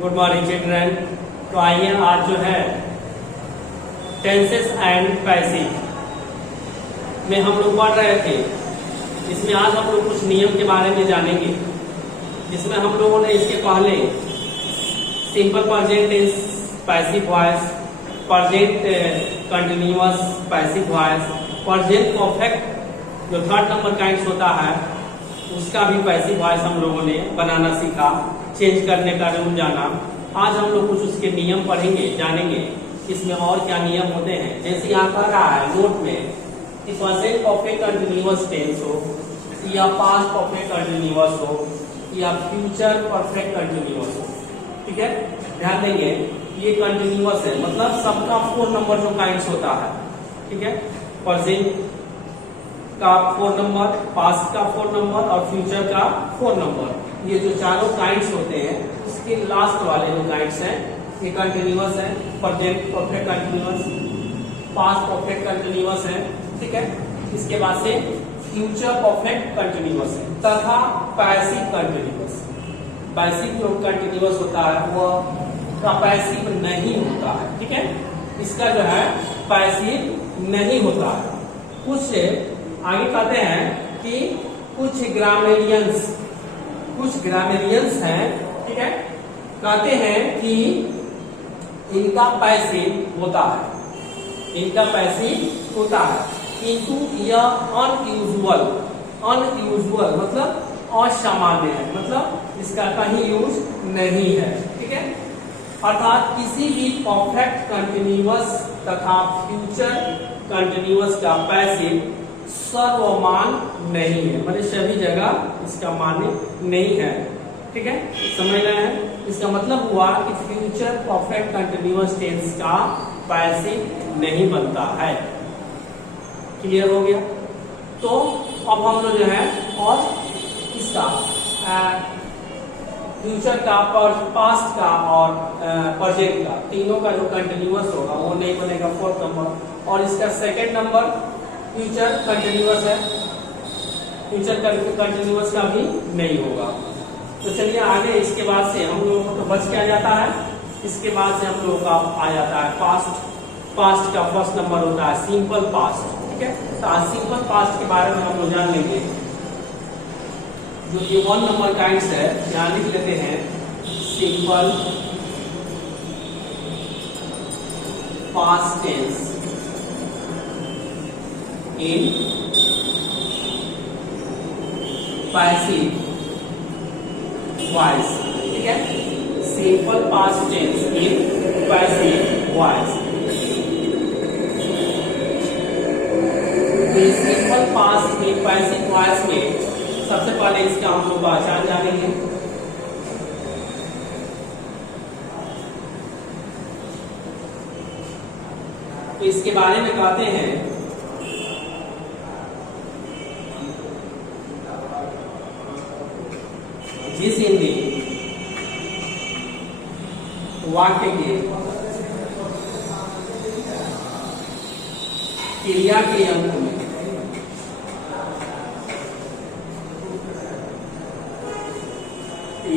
Good morning children. तो आइए आज जो है टेंसेस एंड पैसिव में हम लोग पढ़ रहे थे। इसमें आज हम लोग कुछ नियम के बारे में जानेंगे, जिसमें हम लोगों ने इसके पहले simple present tense passive voice, present continuous passive voice, present perfect जो थर्ड नंबर काइंड्स होता है उसका भी पैसिव वॉइस हम लोगों ने बनाना सीखा, चेंज करने का रूल जाना। आज हम लोग कुछ उसके नियम पढ़ेंगे, जानेंगे इसमें और क्या नियम होते हैं। जैसे यहाँ कह रहा है नोट में कि प्रेजेंट परफेक्ट कंटिन्यूअस टेंस हो या पास्ट परफेक्ट कंटिन्यूअस हो या फ्यूचर परफेक्ट कंटिन्यूअस हो, ठीक है। ध्यान देंगे ये कंटिन्यूअस है, मतलब सबका 4 नंबर जो काइंड्स होता है, ठीक है। प्रेजेंट का 4 नंबर, पास्ट का 4 नंबर और फ्यूचर का 4 नंबर, ये जो चारों काइंड्स होते हैं उसके लास्ट वाले जो काइंड्स हैं ये कंटिन्यूअस है। Present perfect continuous, past perfect continuous है, ठीक है। इसके बाद से फ्यूचर परफेक्ट कंटिन्यूअस है तथा पैसिव कंटिन्यूअस। पैसिव जो कंटिन्यूअस होता है वह पैसिव नहीं होता है, ठीक है। इसका जो है पैसिव नहीं होता है। कुछ आगे कहते हैं कि कुछ ग्रामेरियंस हैं, ठीक है, कहते हैं कि इनका पैसिव होता है, इनका पैसिव होता है, किंतु यह अनयूजुअल मतलब असामान्य है, मतलब इसका कहीं यूज नहीं है, ठीक है। अर्थात किसी भी परफेक्ट कंटिन्यूअस तथा फ्यूचर कंटिन्यूअस का पैसिव सर्वमान नहीं है, मतलब सभी जगह इसका मान्य नहीं है, ठीक है। समझ रहे हैं? इसका मतलब हुआ कि फ्यूचर परफेक्ट कंटिन्यूअस टेंस का पैसिव नहीं बनता है। क्लियर हो गया? तो अब हम लोग जो है और इसका फ्यूचर का, पास्ट का और प्रेजेंट का, तीनों का जो कंटिन्यूअस होगा वो नहीं बनेगा 4th नंबर, और इसका 2nd नंबर फ्यूचर कंटिन्यूअस है, फ्यूचर कंटिन्यूअस का भी नहीं होगा। तो चलिए आगे, इसके बाद से हम लोगों को तो बच क्या जाता है, इसके बाद से हम लोगों का आ जाता है पास्ट। पास्ट का 1st नंबर होता है सिंपल पास्ट, ठीक है। तो आज सिंपल पास्ट के बारे में हम लोग जान लेंगे। जो ये 1 नंबर काइंड्स है यहाँ लिख लेते हैं, simple past tense in passive voice, ठीक है। Simple past tense in passive voice. Simple past in passive voice में सबसे पहले इसका हम लोग पहचान जानेंगे। तो इसके बारे में कहते हैं जिस हिंदी वाक्य के क्रिया के अंत में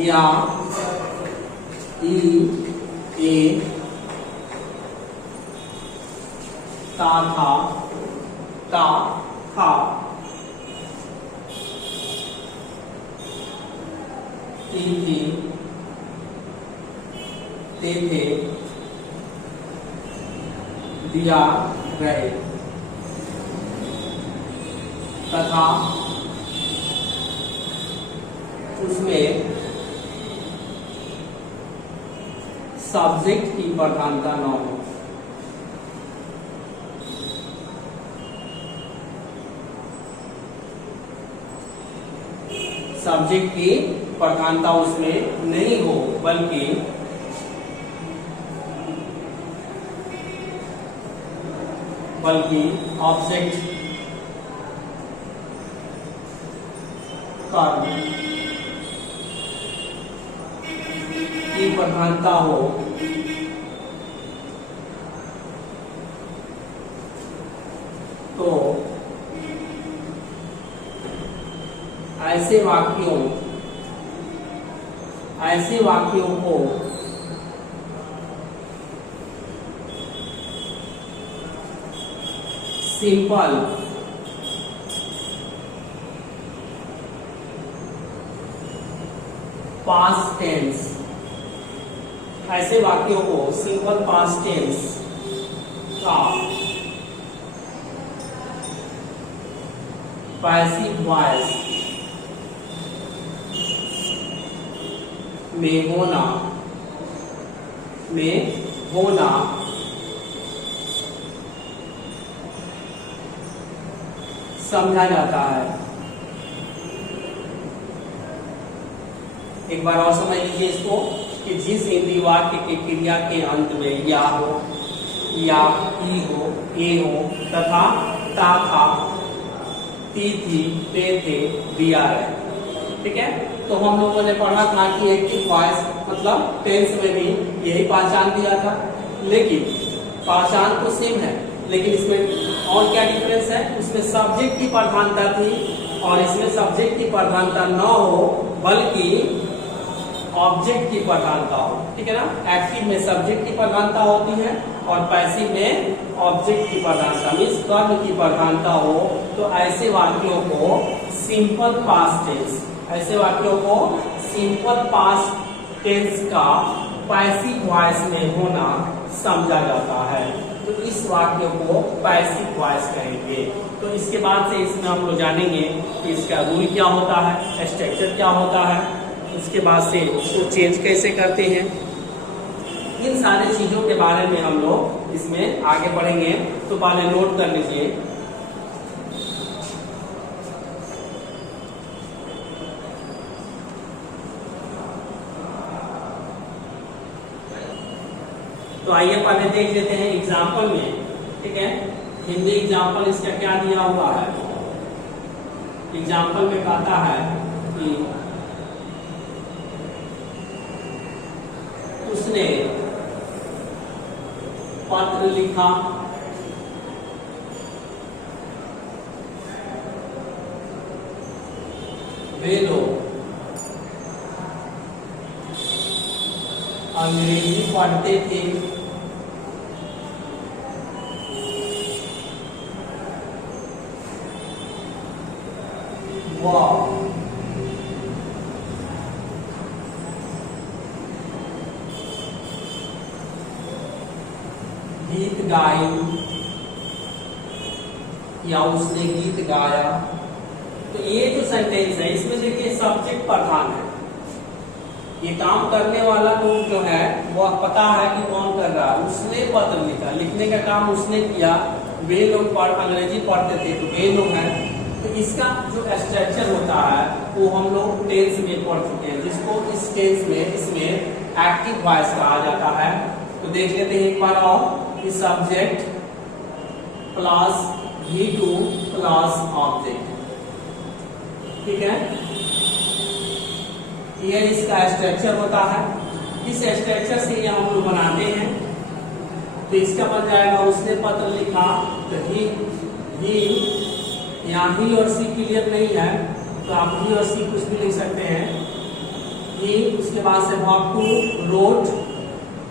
या ई ए ता था ता था ती थी ते थे दिया रहे तथा उसमें सब्जेक्ट की प्रधानता न हो। सब्जेक्ट की प्रधानता उसमें नहीं हो, बल्कि ऑब्जेक्ट कर्म की प्रधानता हो, तो ऐसे वाक्यों को सिंपल पास्ट टेंस, ऐसे वाक्यों को सिंपल पास्ट टेंस का पैसिव वॉइस में होना समझा जाता है। एक बार और समझ लीजिए इसको कि जिस हिंदी वाक्य के क्रिया के अंत में या हो, या ई हो, ए हो तथा ता था, ती थी, ते थे, दिया रहे। ठीक है, तो हम लोगों ने पढ़ा था कि एक्टिव वॉइस मतलब टेंस में भी यही पहचान दिया था, लेकिन पहचान तो सेम है, लेकिन इसमें और क्या डिफरेंस है, उसमें सब्जेक्ट की प्रधानता थी और इसमें सब्जेक्ट की प्रधानता न हो बल्कि ऑब्जेक्ट की प्रधानता हो। ठीक है ना, एक्टिव में सब्जेक्ट की प्रधानता होती है और पैसिव में ऑब्जेक्ट की प्रधानता मीन्स कर्म की प्रधानता हो। तो ऐसे वाक्यों को सिंपल पास्ट टेंस, ऐसे वाक्यों को सिंपल पास्ट टेंस का पैसिव वॉइस में होना समझा जाता है। तो इस वाक्य को पैसिव वॉइस कहेंगे। तो इसके बाद से इसमें हम लोग जानेंगे कि इसका रूल क्या होता है, स्ट्रक्चर क्या होता है, उसके बाद से उसको चेंज कैसे करते हैं। इन सारी चीजों के बारे में हम लोग इसमें आगे बढ़ेंगे। तो पहले नोट कर लीजिए, तो आइए पहले देख लेते हैं एग्जाम्पल में। ठीक है, हिंदी एग्जाम्पल इसका क्या दिया हुआ है। एग्जाम्पल में कहता है कि उसने पत्र लिखा, वे लोग अंग्रेजी पढ़ते थे, वह गीत गाई या उसने गीत गाया। तो ये जो सेंटेंस है इसमें देखिए सब्जेक्ट प्रधान है। ये काम करने वाला लोग जो है वह पता है कि कौन कर रहा है, उसने पत्र लिखा, लिखने का काम उसने किया। वे लोग अंग्रेजी पढ़ते थे तो वे लोग हैं। तो इसका जो स्ट्रक्चर होता है वो हम लोग टेंस में पढ़ चुके हैं, जिसको इस टेंस में इसमें एक्टिव वॉइस कहा जाता है। तो देख लेते हैं एक बार और, subject plus V2 plus object. ठीक है, ये इसका स्ट्रक्चर होता है। इस स्ट्रक्चर से ये हम लोग बनाते हैं। तो इसका बन जाएगा उसने पत्र लिखा, तो ही यहाँ ही और सी क्लियर नहीं है तो आप ही और सी कुछ भी लिख सकते हैं। ही, उसके बाद से वर्ब टू रोट,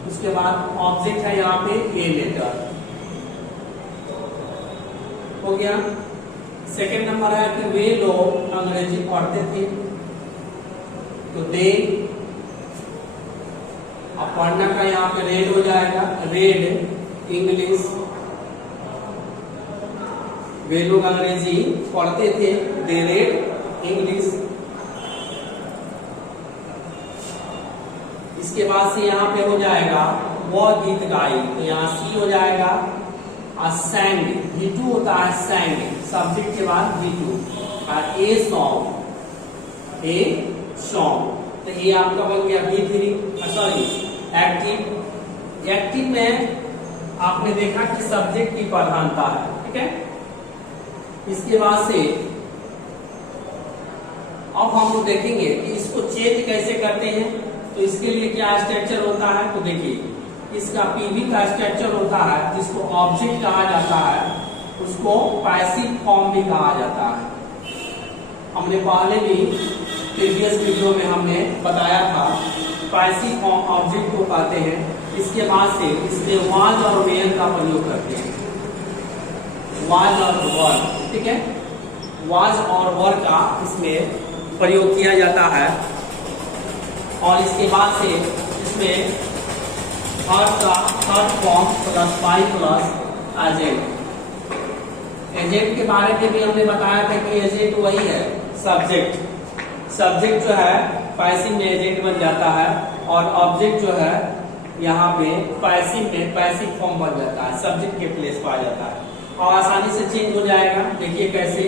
उसके बाद ऑब्जेक्ट है यहाँ पे ए लेटर। हो गया। सेकेंड नंबर है कि वे लोग अंग्रेजी पढ़ते थे, तो दे, अब पढ़ना का यहाँ पे रेड हो जाएगा, रेड इंग्लिश। वे लोग अंग्रेजी पढ़ते थे, दे रेड इंग्लिश। इसके बाद से यहाँ पे हो जाएगा वह गीत गाई, तो यहाँ सी हो जाएगा। सैंग, V2 होता है सैंग, सब्जेक्ट के बाद V2। A song, a song, तो ये आपका बन गया V3। Sorry active. एक्टिव में आपने देखा कि सब्जेक्ट की प्रधानता है। ठीक है, इसके बाद से अब हम लोग देखेंगे कि इसको चेंज कैसे करते हैं। तो इसके लिए क्या स्ट्रक्चर होता है, तो देखिए इसका पीवी का स्ट्रक्चर होता है, जिसको ऑब्जेक्ट कहा जाता है, उसको पैसिव फॉर्म भी कहा जाता है। हमने पहले भी प्रीवियस वीडियो में हमने बताया था पैसिव फॉर्म ऑब्जेक्ट को कहते हैं। इसके बाद से इसमें वाज और वेयर का प्रयोग करते हैं। वाज और वर, ठीक है, वाज और वर का इसमें प्रयोग किया जाता है। और इसके बाद से इसमें third form plus by plus agent. Agent के बारे में भी हमने बताया था कि एजेंट वही है सब्जेक्ट। सब्जेक्ट जो है पैसिव में एजेंट बन जाता है और ऑब्जेक्ट जो है यहाँ पे पैसिव में पैसिव फॉर्म बन जाता है, सब्जेक्ट के प्लेस पर आ जाता है और आसानी से चेंज हो जाएगा। देखिए कैसे,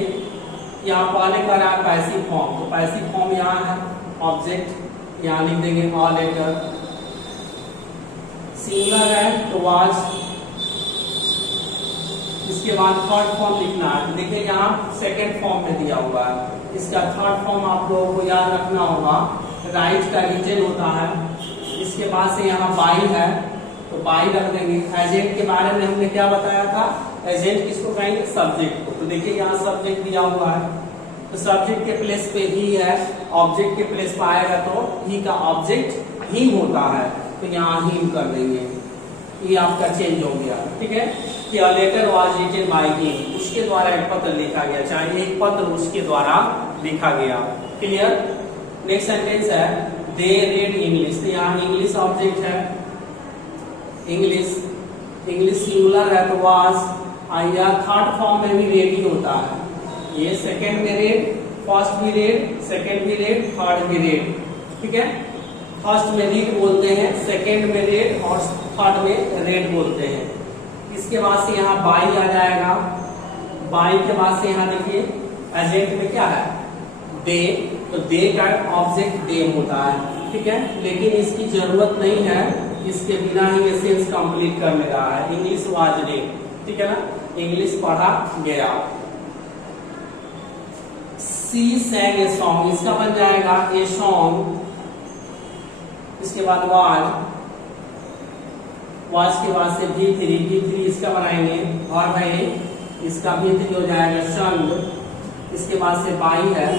यहाँ पहले का रहा पैसिव फॉर्म, तो पैसिव फॉर्म यहाँ है, ऑब्जेक्ट यहाँ लिख देंगे ऑल लेटर। सिंगुलर है तो वाज, इसके बाद थर्ड फॉर्म लिखना है। देखिए यहाँ सेकेंड फॉर्म में दिया हुआ है, इसका थर्ड फॉर्म आप लोगों को याद रखना होगा, राइट का रीजन होता है। इसके बाद से यहाँ बाई है तो बाई रख देंगे। एजेंट के बारे में हमने क्या बताया था, एजेंट किसको कहेंगे, सब्जेक्ट को। तो देखिए यहाँ सब्जेक्ट दिया हुआ है तो सब्जेक्ट के प्लेस पे ही है, ऑब्जेक्ट के प्लेस पे आएगा तो ही का ऑब्जेक्ट ही होता है, तो यहाँ ही कर देंगे। ये आपका चेंज हो गया, ठीक है, कि a letter was written by him, उसके द्वारा एक पत्र लिखा गया, चाहे एक पत्र उसके द्वारा लिखा गया। क्लियर। नेक्स्ट सेंटेंस है दे रेड इंग्लिश, तो यहाँ इंग्लिश ऑब्जेक्ट है, इंग्लिश सिंगुलर है तो वाज, या थर्ड फॉर्म में भी रेड ही होता है। ये सेकेंड में रेड, फर्स्ट भी रेड, सेकेंड भी रेड, थर्ड भी रेड, ठीक है। फर्स्ट में रीड बोलते हैं, सेकेंड में रेड और थर्ड में रेड बोलते हैं। इसके बाद से यहाँ बाई आ जाएगा, बाई के बाद से यहाँ देखिए एजेंट में क्या है, दे, तो दे का ऑब्जेक्ट दे होता है, ठीक है, लेकिन इसकी जरूरत नहीं है, इसके बिना ही ये सेंस कंप्लीट कर ले रहा है। इंग्लिश वाज रेड, ठीक है ना, इंग्लिश पढ़ा गया। सी सैंग ए सॉन्ग, इसका बन जाएगा ए सॉन्ग। इसके बाद वाज के बाद से भी3 इसका बनाएंगे और भाई इसका भी3 हो जाएगा संग। इसके बाद से बाई है,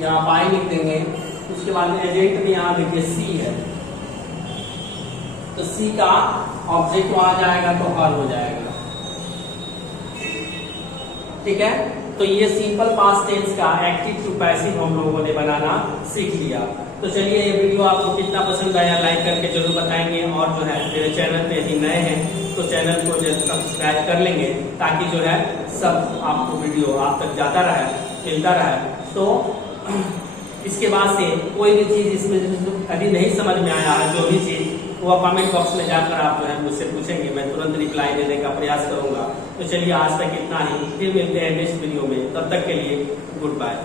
यहाँ बाई लिख देंगे। उसके बाद एजेंट में यहाँ देखिए सी है, तो सी का ऑब्जेक्ट वहां जाएगा तो हर हो जाएगा, ठीक है। तो ये सिंपल पास्ट टेंस का एक्टिव टू पैसिव हम लोगों ने बनाना सीख लिया। तो चलिए ये वीडियो आपको कितना पसंद आया लाइक करके जरूर बताएंगे, और जो है मेरे चैनल पे यदि नए हैं तो चैनल को सब्सक्राइब कर लेंगे, ताकि जो है सब आपको वीडियो आप तक जाता रहे, मिलता रहे। तो इसके बाद से कोई भी चीज इसमें यदि नहीं समझ में आया है, जो भी चीज, वो कमेंट बॉक्स में जाकर आप जो है मुझसे पूछेंगे, मैं तुरंत रिप्लाई देने का प्रयास करूंगा। तो चलिए आज तक इतना ही, फिर मिलते हैं नेक्स्ट वीडियो में, तब तक के लिए गुड बाय।